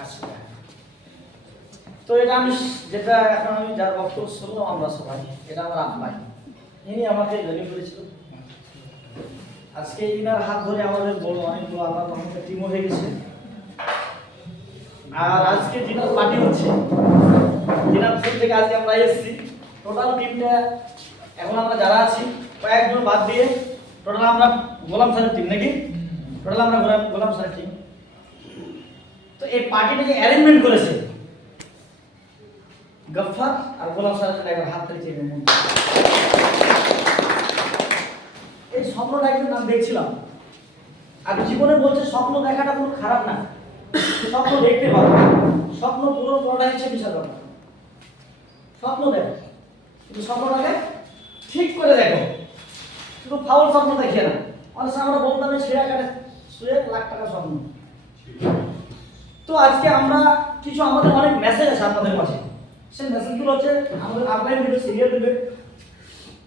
আচ্ছা, তো এটা আমি যেটা এখন আমি যার বক্তব্য শুনলাম আমরা সবাই, এটা আমার আম্মাই, ইনি আমাকে জয়েন করেছিল। আজকে ইনার হাত ধরে আমাদের বড় অনেকগুলো আল্লাহ রহমতে টিমও হয়ে গেছে। আর আজকে দিনার পার্টি হচ্ছে, দিনাজপুর থেকে আজকে আমরা এসেছি টোটাল টিমটা। এখন আমরা যারা আছি কয়েকজন বাদ দিয়ে টোটাল আমরা গোলাম স্যারের টিম, নাকি টোটাল আমরা গোলাম স্যারের টিম। তো এই পার্টিটা যে অ্যারেঞ্জমেন্ট করেছে গফফার আর গোলাম স্যারের একবার হাত ধরে চেয়ে নেন। এই স্বপ্নটা একদিন আমি দেখছিলাম, আর জীবনে বলছে স্বপ্ন দেখাটা কোনো খারাপ না, স্বপ্ন দেখতে পারো, স্বপ্ন পূরণ করাটা হচ্ছে বিশাল ব্যাপার। স্বপ্ন দেখো, কিন্তু স্বপ্নটাকে ঠিক করে দেখো, শুধু ফাউল স্বপ্ন দেখিয়ে না। অনেক সময় আমরা বলতাম ছেঁড়া কাটে শুয়ে লাখ টাকা স্বপ্ন। তো আজকে আমরা কিছু আমাদের অনেক মেসেজ আছে আপনাদের কাছে, সেই মেসেজগুলো হচ্ছে আমাদের অনলাইন ভিডিও সিরিয়াল দেবে।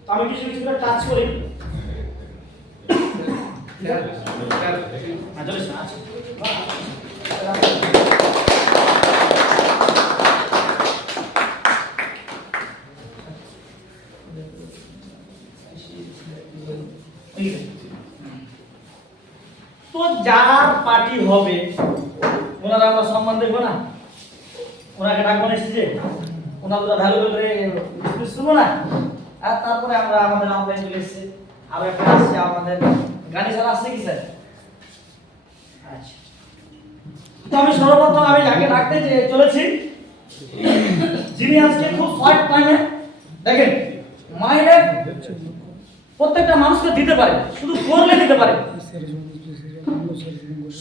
তো আমি কিছু কিছু করে টাচ করি। তো যার পার্টি হবে ওনারা আমরা সম্মান দেখবো না, ওনাকে ডাকবো না স্টেজে, ওনারা ভ্যালু করে শুনবো না। আর তারপরে আমরা আমাদের অনলাইন চলে এসেছে, আরো একটা আসছে আমাদের গাড়ি স্যার আসছে কি স্যার? আচ্ছা, তো আমি সর্বপ্রথম আমি যাকে ডাকতে চলেছি, যিনি আজকে খুব শর্ট টাইমে দেখেন মাইন্ডে প্রত্যেকটা মানুষকে দিতে পারে, শুধু করলে দিতে পারে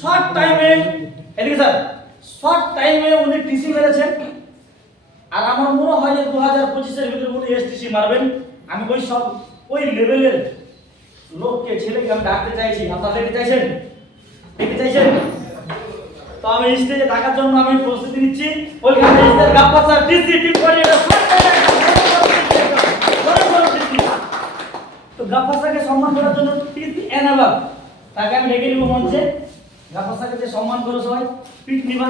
শর্ট টাইমে। এদিকে স্যার, শর্ট টাইমে উনি টিসি মেরেছেন। আর আমার মনে হয় যে 2025-এর ভিতরে উনি এসটিসি মারবেন। আমি ওই লেভেলের লোককে, ছেলেকে আমি ডাকতে চাইছি। আপনারা দেখতে চাইছেন? দেখতে চাইছেন? তো আমি স্টেজে ডাকার জন্য আমি প্রস্তুতি নিচ্ছি। ওইখানে stage Gaffar sir TC team করে এটা তো গাফফার স্যারকে সম্মান করার জন্য টিসি এনাবার তাকে আমি ডেকে নিব মঞ্চে। গাফফার স্যারকে যে সম্মান করো সবাই, পিক নিবা।